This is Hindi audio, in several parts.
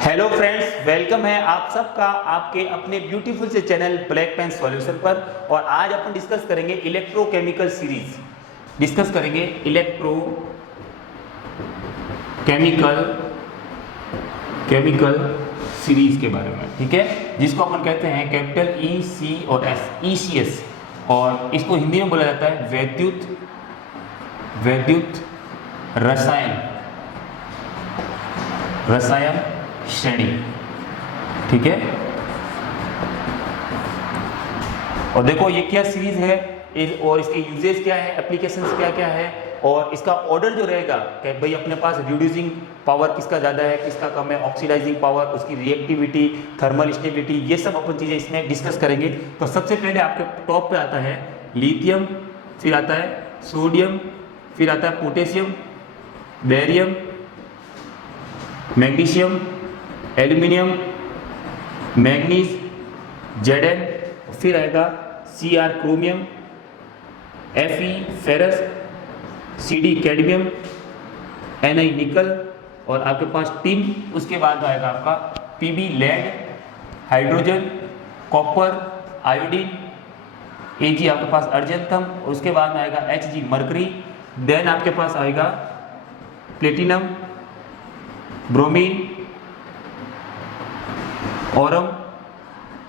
हेलो फ्रेंड्स, वेलकम है आप सबका आपके अपने ब्यूटीफुल से चैनल ब्लैक पेन सॉल्यूशन पर। और आज अपन डिस्कस करेंगे इलेक्ट्रोकेमिकल सीरीज। डिस्कस करेंगे इलेक्ट्रोकेमिकल सीरीज के बारे में, ठीक है, जिसको अपन कहते हैं कैपिटल ई सी और एस, ECS, और इसको हिंदी में बोला जाता है वैद्युत रसायन श्रेणी, ठीक है। और देखो ये क्या सीरीज है और इसके यूजेस क्या है, एप्लीकेशंस क्या क्या है, और इसका ऑर्डर जो रहेगा कि भाई अपने पास रिड्यूसिंग पावर किसका ज़्यादा है किसका कम है, ऑक्सीडाइजिंग पावर, उसकी रिएक्टिविटी, थर्मल स्टेबिलिटी, ये सब अपन चीज़ें इसमें डिस्कस करेंगे। तो सबसे पहले आपके टॉप पे आता है लिथियम, फिर आता है सोडियम, फिर आता है potassium, barium, magnesium, aluminium, manganese, Zn, फिर आएगा Cr chromium, Fe ferrous, Cd cadmium, Na निकल, और आपके पास टिन। उसके बाद आएगा आपका Pb lead, hydrogen, copper, iodine, Ag आपके पास अर्जेंथम, उसके बाद में आएगा Hg मरकरी, देन आपके पास आएगा platinum, bromine, aurum,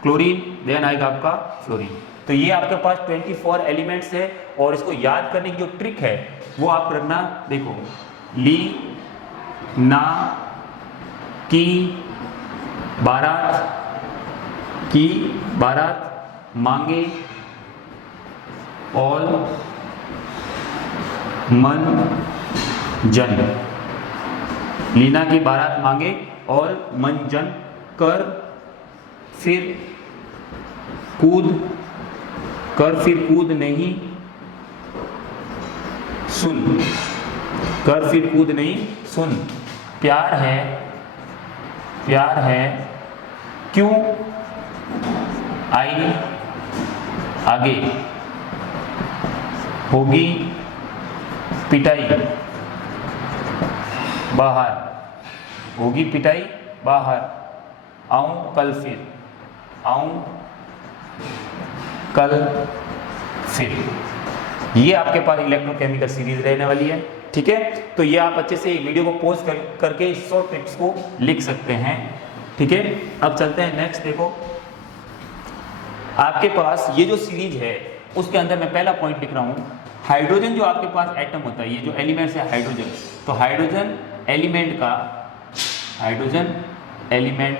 chlorine, then आएगा आपका फ्लोरीन। तो ये आपके पास 24 एलिमेंट्स है, और इसको याद करने की जो ट्रिक है वो आप करना, देखो ली ना की बारात मांगे और मन जन, लीना की बारात मांगे और मन जन कर, फिर कूद नहीं सुन, कर फिर कूद नहीं सुन, प्यार है क्यों आई आगे, होगी पिटाई बाहर, आऊं कल फिर। ये आपके पास इलेक्ट्रोकेमिकल सीरीज रहने वाली है, ठीक है। तो ये आप अच्छे से वीडियो को पॉज करके इस शॉर्ट ट्रिक्स को लिख सकते हैं, ठीक है। अब चलते हैं नेक्स्ट। देखो आपके पास ये जो सीरीज है उसके अंदर मैं पहला पॉइंट लिख रहा हूं, हाइड्रोजन जो आपके पास एटम होता है, ये जो एलिमेंट्स है हाइड्रोजन, तो हाइड्रोजन एलिमेंट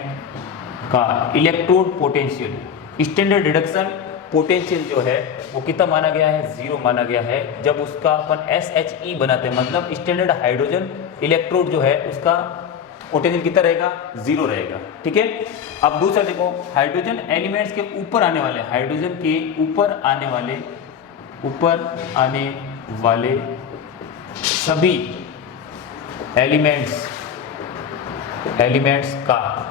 का electrode potential, standard reduction potential जो है वो कितना माना गया है, 0 माना गया है। जब उसका अपन SHE बनाते हैं, मतलब स्टैंडर्ड हाइड्रोजन इलेक्ट्रोड जो है उसका पोटेंशियल कितना रहेगा, 0 रहेगा, ठीक है। अब दूसरा देखो, हाइड्रोजन एलिमेंट्स के ऊपर आने वाले, हाइड्रोजन के ऊपर आने वाले सभी एलिमेंट्स का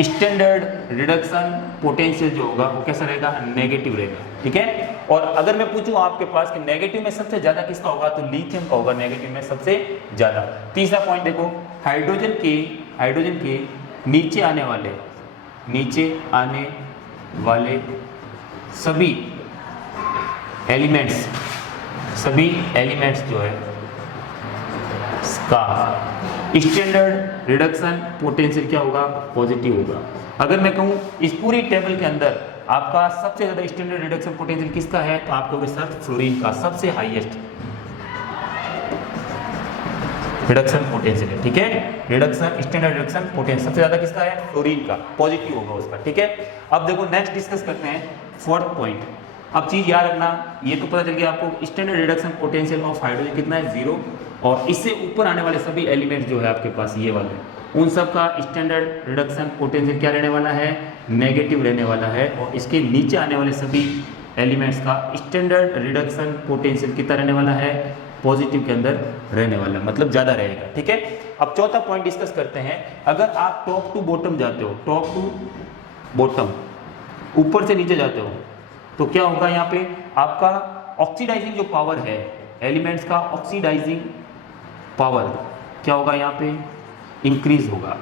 स्टैंडर्ड रिडक्शन पोटेंशियल जो होगा वो कैसा रहेगा, नेगेटिव रहेगा, ठीक है। और अगर मैं पूछूं आपके पास कि नेगेटिव में सबसे ज्यादा किसका होगा, तो लिथियम का होगा नेगेटिव में सबसे ज्यादा। तीसरा पॉइंट देखो, हाइड्रोजन के नीचे आने वाले सभी एलिमेंट्स जो है का स्टैंडर्ड रिडक्शन पोटेंशियल क्या होगा, पॉजिटिव होगा। अगर मैं कहूं इस पूरी टेबल के अंदर आपका सबसे ज्यादा स्टैंडर्ड रिडक्शन पोटेंशियल किसका है, तो आप कहोगे सर फ्लोरीन का सबसे हाईएस्ट रिडक्शन पोटेंशियल है, ठीक है। स्टैंडर्ड रिडक्शन पोटेंशियल सबसे ज्यादा किसका है, फ्लोरीन का, पॉजिटिव होगा उसका, ठीक है। अब देखो नेक्स्ट डिस्कस करते हैं फोर्थ पॉइंट। अब चीज याद रखना, ये तो पता चल गया आपको, standard reduction potential of hydrogen कितना है, 0, और इससे ऊपर आने वाले सभी एलिमेंट्स जो है आपके पास ये वाले, उन सब का स्टैंडर्ड रिडक्शन पोटेंशियल क्या रहने वाला है, नेगेटिव रहने वाला है। और इसके नीचे आने वाले सभी एलिमेंट्स का स्टैंडर्ड रिडक्शन पोटेंशियल कितना रहने वाला है, पॉजिटिव के अंदर रहने वाला, मतलब ज़्यादा रहेगा, ठीक है। अब चौथा पॉइंट डिस्कस करते हैं। अगर आप टॉप टू बॉटम जाते हो, टॉप टू बॉटम, ऊपर से नीचे जाते हो, तो क्या होगा यहाँ पे आपका ऑक्सीडाइजिंग जो पावर है एलिमेंट्स का, ऑक्सीडाइजिंग पावर क्या होगा यहाँ पे, इंक्रीज होगा,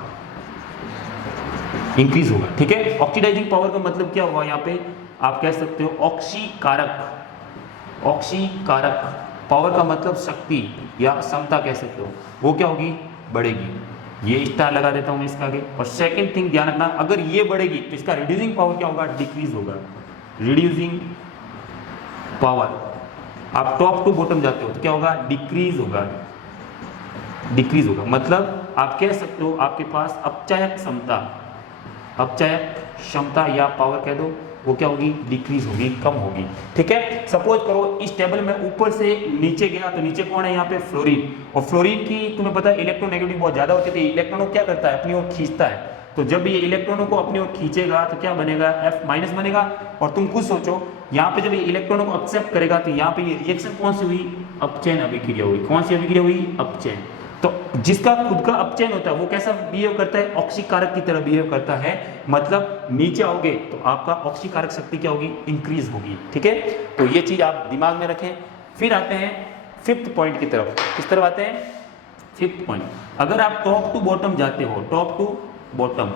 इंक्रीज होगा, ठीक है। ऑक्सीडाइजिंग पावर का मतलब क्या हुआ यहाँ पे, आप कह सकते हो ऑक्सीकारक। ऑक्सीकारक पावर का मतलब शक्ति या क्षमता कह सकते हो, वो क्या होगी, बढ़ेगी। ये स्टार लगा देता हूँ मैं इसका आगे। और सेकंड थिंग ध्यान रखना, अगर ये बढ़ेगी तो इसका रिड्यूसिंग पावर क्या होगा, डिक्रीज होगा। रिड्यूसिंग पावर, आप टॉप टू बॉटम जाते हो तो क्या होगा, डिक्रीज होगा। डिक्रीज होगा मतलब आप कह सकते हो आपके पास अपचायक क्षमता, अपचायक क्षमता या पावर कह दो, वो क्या होगी, डिक्रीज होगी, कम होगी, ठीक है। सपोज करो इस टेबल में ऊपर से नीचे गया तो नीचे कौन है यहाँ पे, फ्लोरीन। और फ्लोरीन की तुम्हें पता है इलेक्ट्रोनेगेटिविटी बहुत ज्यादा होती है, इलेक्ट्रॉनों क्या करता है, अपनी ओर खींचता है। तो जब ये इलेक्ट्रॉनों को अपनी ओर खींचेगा तो क्या बनेगा, F- बनेगा। और तुम खुद सोचो यहाँ पे जब ये इलेक्ट्रॉनों को एक्सेप्ट करेगा तो यहाँ पे ये रिएक्शन कौन सी हुई, अपचयन अभिक्रिया हुई। कौन सी अभिक्रिया हुई, अपचयन। तो जिसका खुद का अपचयन होता है वो कैसा बिहेव करता है, ऑक्सीकारक की तरह बिहेव करता है। मतलब नीचे आओगे तो आपका ऑक्सीकारक शक्ति क्या होगी, इंक्रीज होगी, ठीक है। तो ये चीज आप दिमाग में रखें। फिर आते हैं फिफ्थ पॉइंट की तरफ। किस तरफ आते हैं, फिफ्थ पॉइंट। अगर आप टॉप टू बॉटम जाते हो, टॉप टू बॉटम,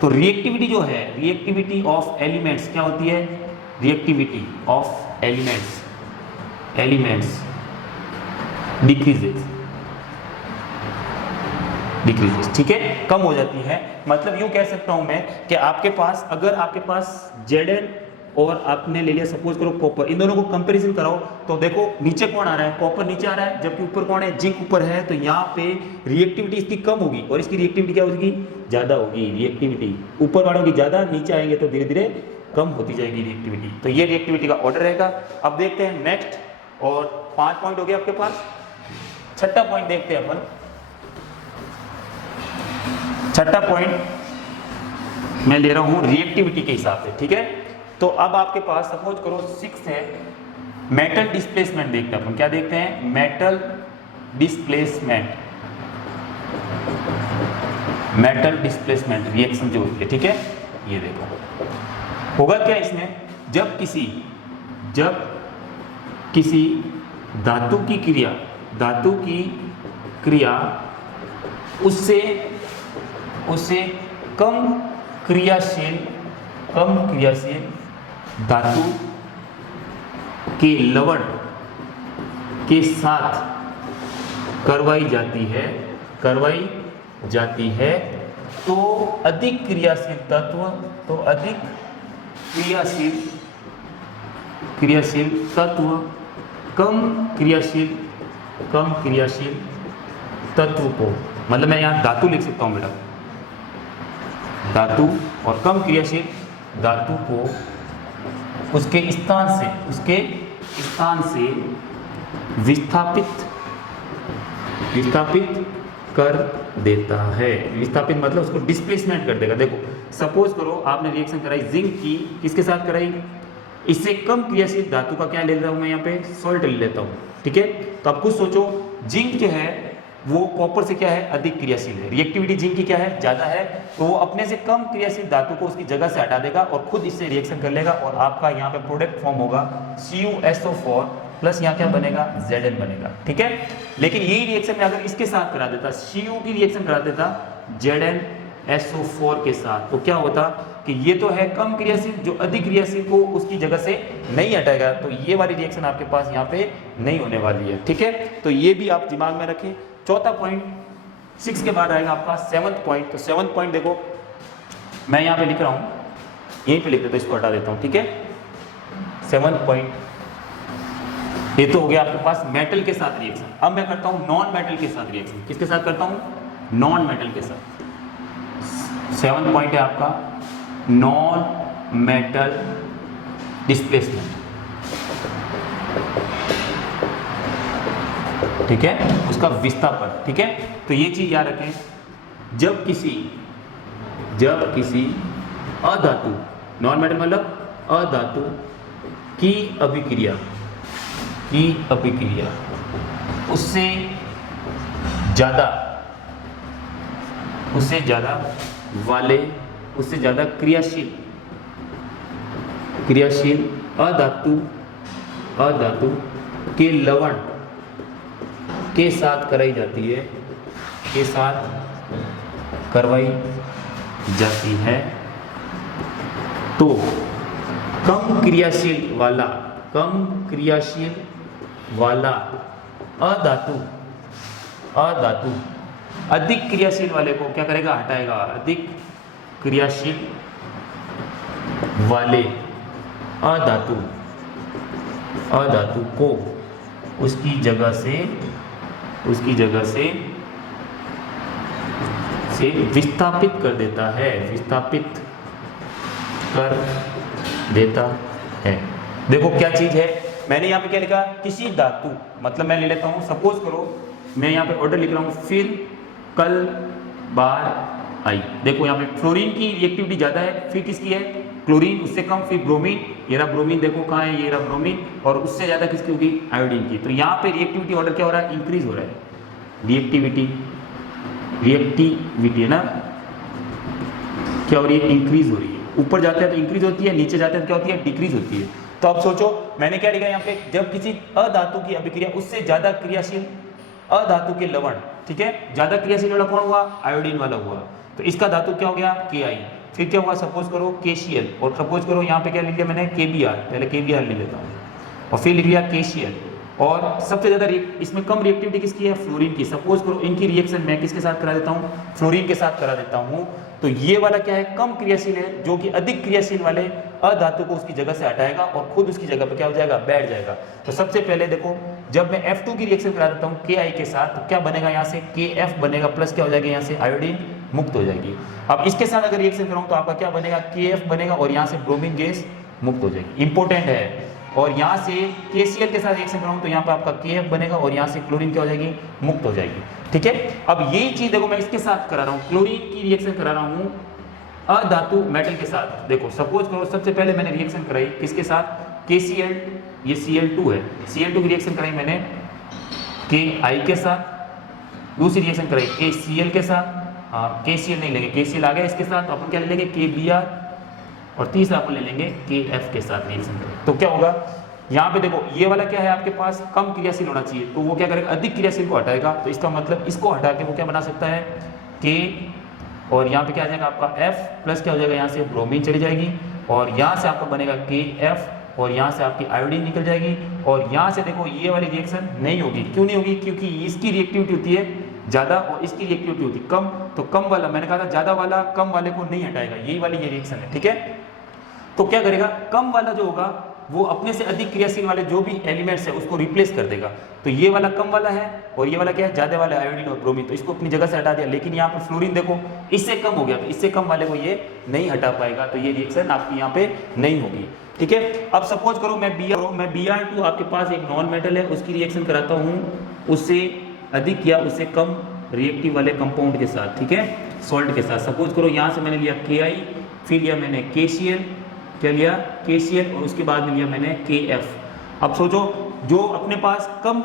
तो रिएक्टिविटी जो है, रिएक्टिविटी ऑफ एलिमेंट्स क्या होती है, reactivity of elements, elements decreases, decreases, ठीक है, कम हो जाती है। मतलब यूं कह सकता हूं मैं कि आपके पास, अगर आपके पास Zn और आपने ले लिया सपोज करो कॉपर, इन दोनों को कंपैरिजन कराओ तो देखो नीचे कौन आ रहा है, कॉपर नीचे आ रहा है, जबकि ऊपर कौन है, जिंक ऊपर है। तो यहाँ पे रिएक्टिविटी इसकी कम होगी और इसकी रिएक्टिविटी क्या होगी, ज्यादा होगी। रिएक्टिविटी ऊपर वालों की ज्यादा, नीचे आएंगे तो धीरे धीरे कम होती जाएगी रिएक्टिविटी। तो ये रिएक्टिविटी का ऑर्डर रहेगा। अब देखते हैं नेक्स्ट, और 5 पॉइंट हो गया आपके पास। छठा पॉइंट देखते हैं अपन। छठा पॉइंट मैं ले रहा हूं रिएक्टिविटी के हिसाब से, ठीक है। तो अब आपके पास सपोज करो 6 है, मेटल डिस्प्लेसमेंट देखते हैं अपन। क्या देखते हैं, metal displacement, metal displacement reaction जो होती है, ठीक है। ये देखो होगा क्या इसमें, जब किसी धातु की क्रिया, धातु की क्रिया उससे कम क्रियाशील धातु के लवण के साथ करवाई जाती है तो अधिक क्रियाशील तत्व, तो अधिक क्रियाशील तत्व कम क्रियाशील तत्व को, मतलब मैं यहाँ धातु लिख सकता हूँ बेटा, धातु और कम क्रियाशील धातु को उसके स्थान से विस्थापित कर देता है। विस्थापित मतलब उसको डिस्प्लेसमेंट कर देगा। देखो सपोज करो आपने रिएक्शन कराई जिंक की, किसके साथ कराई, इससे कम क्रियाशील धातु का क्या ले रहा हूं मैं यहाँ पे, सॉल्ट ले लेता हूँ, ठीक है। तो आप कुछ सोचो, जिंक जो है वो कॉपर से क्या है, अधिक क्रियाशील है, रिएक्टिविटी जिंक की क्या है, ज्यादा है। तो वो अपने से कम क्रियाशील धातु को उसकी जगह से हटा देगा और खुद इससे रिएक्शन कर लेगा और आपका यहाँ पे प्रोडक्ट फॉर्म होगा CuSO4 प्लस यहाँ क्या बनेगा, Zn बनेगा, ठीक है। लेकिन यही रिएक्शन में अगर इसके साथ करा देता, Cu की रिएक्शन करा देता ZnSO4 के साथ, तो क्या होता कि ये तो है कम क्रियाशील, जो अधिक क्रियाशील को उसकी जगह से नहीं हटाएगा, तो ये वाली रिएक्शन आपके पास यहाँ पे नहीं होने वाली है, ठीक है। तो ये भी आप दिमाग में रखें। चौथा पॉइंट, 6 के बाद आएगा आपका 7th पॉइंट। तो 7th पॉइंट देखो मैं यहाँ पे लिख रहा हूँ, यहीं पे लिख देता हूँ, इसको हटा देता हूँ, ठीक है। 7th पॉइंट, ये तो हो गया आपके पास मेटल के साथ रिएक्शन। अब मैं करता हूँ नॉन मेटल के साथ रिएक्शन। किसके साथ करता हूँ, नॉन मेटल के साथ। 7th पॉइंट है आपका नॉन मेटल डिस्प्लेसमेंट, ठीक है, उसका विस्थापन, ठीक है। तो ये चीज याद रखें, जब किसी अधातु, नॉन मेटल मतलब अधातु की अभिक्रिया उससे ज्यादा क्रियाशील अधातु के लवण के साथ करवाई जाती है तो कम क्रियाशील वाला अधातु अधिक क्रियाशील वाले को क्या करेगा, हटाएगा। अधिक क्रियाशील वाले अधातु को उसकी जगह से विस्थापित कर देता है। देखो क्या चीज है, मैंने यहाँ पे क्या लिखा, किसी धातु, मतलब मैं ले लेता हूँ, सपोज करो मैं यहाँ पे ऑर्डर लिख रहा हूँ, फिर कल बार आई। देखो यहाँ पे फ्लोरीन की रिएक्टिविटी ज़्यादा है, फिर किसकी है, क्लोरीन, उससे कम, फिर ब्रोमीन, ये रहा ब्रोमीन, देखो कहाँ है, ये रहा ब्रोमीन, और उससे ज़्यादा किसकी होगी, आयोडीन की। तो यहाँ पे रिएक्टिविटी ऑर्डर क्या हो रहा है, इंक्रीज हो रहा है। रिएक्टिविटी है ना, क्या हो रही है, इंक्रीज हो रही है। ऊपर जाते हैं तो इंक्रीज होती है, नीचे जाते हैं तो क्या होती है, डिक्रीज होती है। तो अब सोचो मैंने क्या लिखा यहाँ पे, जब किसी अधातु की अभिक्रिया उससे ज्यादा क्रियाशील अधातु के लवण, ठीक है, ज्यादा क्रियाशील वाला कौन हुआ, आयोडीन वाला हुआ, तो इसका धातु क्या हो गया, Ki। फिर क्या हुआ, सपोज करो KCl, और सपोज करो यहाँ पे क्या लिख लिया मैंने, KBr, पहले KBr लिख लेता हूँ, और फिर लिख लिया KCl। और सबसे ज्यादा इसमें कम रिएक्टिविटी किसकी है, फ्लोरीन की। सपोज करो इनकी रिएक्शन मैं किसके साथ करा देता हूँ, फ्लोरीन के साथ करा देता हूँ। तो ये वाला क्या है, कम क्रियाशील है, जो कि अधिक क्रियाशील वाले अधातु को उसकी जगह से हटाएगा और खुद उसकी जगह पर क्या हो जाएगा, बैठ जाएगा। तो सबसे पहले देखो, जब मैं F2 की रिएक्शन करा देता हूँ Ki के साथ, तो क्या बनेगा, यहाँ से KF बनेगा, प्लस क्या हो जाएगा, यहाँ से आयोडीन मुक्त हो जाएगी। अब इसके साथ अगर रिएक्शन कराऊँ तो आपका क्या बनेगा, KF बनेगा, और यहाँ से ब्रोमीन गैस मुक्त हो जाएगी, इंपॉर्टेंट है। और यहाँ से KCl के साथ रिएक्शन कराऊँ तो यहाँ पर आपका KF बनेगा, और यहाँ से क्लोरीन क्या हो जाएगी, मुक्त हो जाएगी, ठीक है। अब यही चीज देखो मैं इसके साथ करा रहा हूँ, क्लोरीन की रिएक्शन करा रहा हूँ अधातु मेटल के साथ। देखो सपोज करो सबसे पहले मैंने रिएक्शन कराई किसके साथ, KCl, ये Cl2 है, Cl2 की रिएक्शन कराई मैंने Ki के साथ, दूसरी रिएक्शन कराई KCl के साथ, KCl नहीं लेंगे, KCl आ गया इसके साथ, तो अपन क्या ले लेंगे, KBr, और तीसरा अपन ले लेंगे KF के साथ रिएक्शन करें। तो क्या होगा, यहाँ पे देखो ये वाला क्या है आपके पास, कम क्रियाशील होना चाहिए, तो वो क्या करेगा, अधिक क्रियाशील को हटाएगा। तो इसका मतलब इसको हटा के वो क्या बना सकता है, K, और यहाँ पे क्या आ जाएगा आपका F, प्लस क्या हो जाएगा, यहाँ से ब्रोमीन चली जाएगी, और यहाँ से आपका बनेगा KF, और यहाँ से आपकी आयोडीन निकल जाएगी। और यहाँ से देखो ये वाली रिएक्शन नहीं होगी, क्यों नहीं होगी, क्योंकि इसकी रिएक्टिविटी होती है ज़्यादा और इसकी रिएक्टिविटी होती है कम। तो कम वाला, मैंने कहा था ज़्यादा वाला कम वाले को नहीं हटाएगा, यही वाली ये रिएक्शन है, ठीक है। तो क्या करेगा, कम वाला जो होगा वो अपने से अधिक क्रियाशील वाले जो भी एलिमेंट्स है उसको रिप्लेस कर देगा। तो ये वाला कम वाला है, और ये वाला क्या है, ज़्यादा वाला आयोडीन और ब्रोमीन, तो इसको अपनी जगह से हटा दिया। लेकिन यहाँ पे फ्लोरीन देखो इससे कम हो गया, तो इससे कम वाले को ये नहीं हटा पाएगा, तो ये रिएक्शन आपकी यहाँ पे नहीं होगी, ठीक है। अब सपोज करो मैं Br2 आपके पास एक नॉन मेटल है, उसकी रिएक्शन कराता हूँ उससे अधिक या उससे कम रिएक्टिव वाले कंपाउंड के साथ, ठीक है, सॉल्ट के साथ। सपोज करो यहाँ से मैंने लिया Ki, फिर लिया मैंने KCl, क्या लिया, KCl, और उसके बाद में लिया मैंने KF। अब सोचो जो अपने पास कम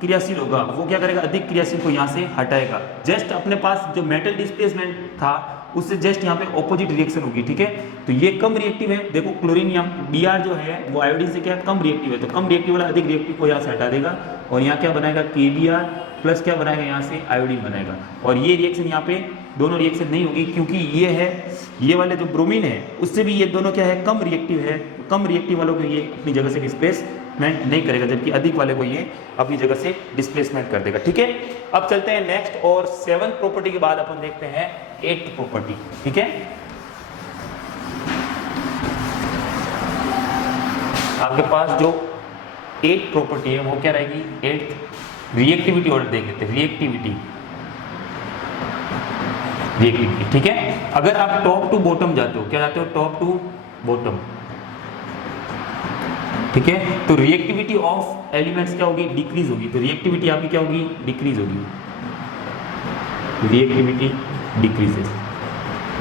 क्रियाशील होगा वो क्या करेगा, अधिक क्रियाशील को यहाँ से हटाएगा। जस्ट अपने पास जो मेटल डिस्प्लेसमेंट था उससे जस्ट यहाँ पे ऑपोजिट रिएक्शन होगी, ठीक है। तो ये कम रिएक्टिव है, देखो क्लोरीन यहाँ Br जो है वो आयोडीन से क्या कम रिएक्टिव है, तो कम रिएक्टिव वाला अधिक रिएक्टिव को यहाँ से हटा देगा, और यहाँ क्या बनाएगा, KBr, प्लस क्या बनाएगा, यहाँ से आयोडीन बनाएगा। और ये रिएक्शन यहाँ पे दोनों रिएक्शन नहीं होगी, क्योंकि ये है, ये वाले जो ब्रोमीन है उससे भी ये दोनों क्या है, कम रिएक्टिव है। कम रिएक्टिव वालों को ये अपनी जगह से डिस्प्लेसमेंट नहीं करेगा, जबकि अधिक वाले को ये अपनी जगह से डिस्प्लेसमेंट कर देगा, ठीक है। अब चलते हैं नेक्स्ट, और 7th प्रॉपर्टी के बाद अपन देखते हैं 8th प्रॉपर्टी, ठीक है। आपके पास जो 8th प्रॉपर्टी है वो क्या रहेगी, 8th रिएक्टिविटी ऑर्डर देख लेते हैं, रिएक्टिविटी, ठीक है। अगर आप टॉप टू बॉटम जाते हो, क्या जाते हो, टॉप टू बॉटम, ठीक है, तो रिएक्टिविटी ऑफ एलिमेंट्स क्या होगी, डिक्रीज होगी। तो रिएक्टिविटी आपकी क्या होगी, डिक्रीज होगी, रिएक्टिविटी डिक्रीजेस।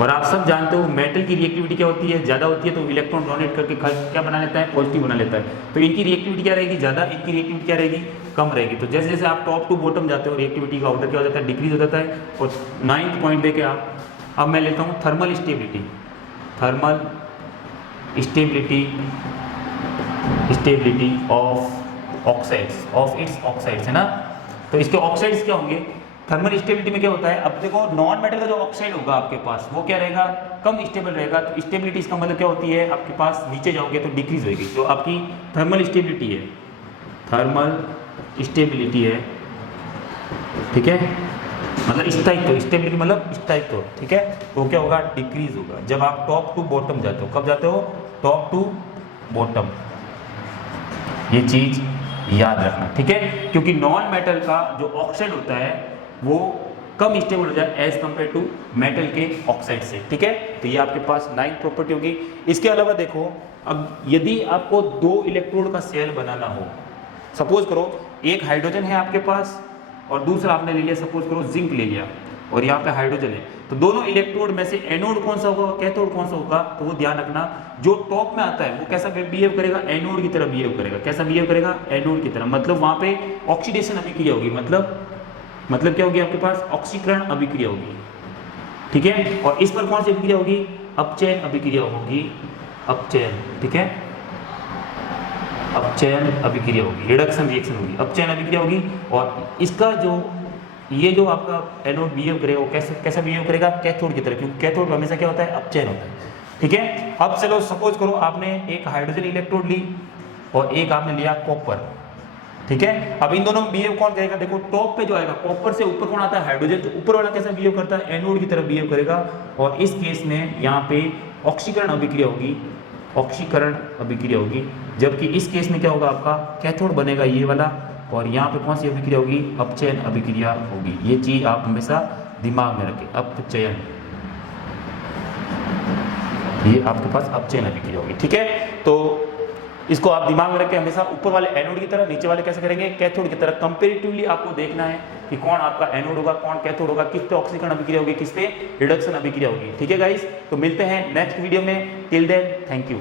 और आप सब जानते हो मेटल की रिएक्टिविटी क्या होती है, ज़्यादा होती है तो इलेक्ट्रॉन डोनेट करके क्या बना लेता है, पॉजिटिव बना लेता है। तो इनकी रिएक्टिविटी क्या रहेगी, ज़्यादा, इनकी रिएक्टिविटी क्या रहेगी, कम रहेगी। तो जैसे जैसे आप टॉप टू बॉटम जाते हो रिएक्टिविटी का ऑर्डर क्या हो जाता है, डिक्रीज हो जाता है। और 9th पॉइंट देके आप, अब मैं लेता हूँ thermal stability, thermal stability of oxides, of its oxides, है ना। तो इसके ऑक्साइड्स क्या होंगे, थर्मल स्टेबिलिटी में क्या होता है, अब देखो नॉन मेटल का जो ऑक्साइड होगा आपके पास वो क्या रहेगा, कम स्टेबल रहेगा। तो स्टेबिलिटी इसका मतलब क्या होती है, आपके पास नीचे जाओगे तो डिक्रीज होगी। तो आपकी थर्मल स्टेबिलिटी है, थर्मल स्टेबिलिटी है, ठीक है, मतलब स्थायित्व, स्टेबिलिटी मतलब स्थायित्व, ठीक है, तो क्या होगा, डिक्रीज होगा जब आप टॉप टू बॉटम जाते हो। कब जाते हो, टॉप टू बॉटम, ये चीज याद रखना, ठीक है, क्योंकि नॉन मेटल का जो ऑक्साइड होता है वो कम स्टेबल हो जाए एज कंपेयर टू मेटल के ऑक्साइड से, ठीक है। तो ये आपके पास 9th प्रॉपर्टी होगी। इसके अलावा देखो, अब यदि आपको 2 इलेक्ट्रोड का सेल बनाना हो, सपोज करो एक हाइड्रोजन है आपके पास और दूसरा आपने ले लिया, सपोज करो जिंक ले लिया और यहाँ पे हाइड्रोजन है, तो दोनों इलेक्ट्रोड में से एनोड कौन सा होगा, कैथोड कौन सा होगा, तो वो ध्यान रखना, जो टॉप में आता है वो कैसा बिहेव करेगा, एनोड की तरह बिहेव करेगा। कैसा बिहेव करेगा, एनोड की तरह, मतलब वहां पे ऑक्सीडेशन अभिक्रिया होगी, मतलब क्या होगी, आपके पास ऑक्सीकरण अभिक्रिया होगी, ठीक है। और इस पर कौन सी अभिक्रिया होगी, अपचयन अभिक्रिया होगी, अपचयन, ठीक है, अपचयन अभिक्रिया होगी, रिडक्शन रिएक्शन होगी, अपचयन अभिक्रिया होगी। और इसका जो ये जो आपका एनोड बिहेव करेगा वो कैसा बिहेव करेगा, कैथोड की तरह, क्योंकि कैथोड हमेशा क्या होता है, अपचयन होता है, ठीक है। अब चलो सपोज करो आपने एक हाइड्रोजन इलेक्ट्रोड ली और एक आपने लिया कॉपर, ठीक है। अब इन दोनों में बिहेव कौन करेगा, देखो टॉप पे जो आएगा, कॉपर से ऊपर कौन आता है, हाइड्रोजन, तो ऊपर वाला कैसा बिहेव करता है, एनोड की तरह बिहेव करेगा। और इस केस में यहाँ पे ऑक्सीकरण अभिक्रिया होगी, ऑक्सीकरण अभिक्रिया होगी, जबकि इस केस में क्या होगा, आपका कैथोड बनेगा ये वाला, और यहाँ पे कौन सी अभिक्रिया होगी, अपचयन अभिक्रिया होगी। ये चीज आप हमेशा दिमाग में रखें, अपचयन, ये आपके पास अपचयन अभिक्रिया होगी, ठीक है। तो इसको आप दिमाग में रखें हमेशा, ऊपर वाले एनोड की तरह, नीचे वाले कैसे करेंगे, कैथोड की तरह। कंपेरेटिवली आपको देखना है कि कौन आपका एनोड होगा, कौन कैथोड होगा, किस पे ऑक्सीकरण अभिक्रिया होगी, किस पे रिडक्शन अभिक्रिया होगी, ठीक है गाइस। तो मिलते हैं नेक्स्ट वीडियो में, टिल देन थैंक यू।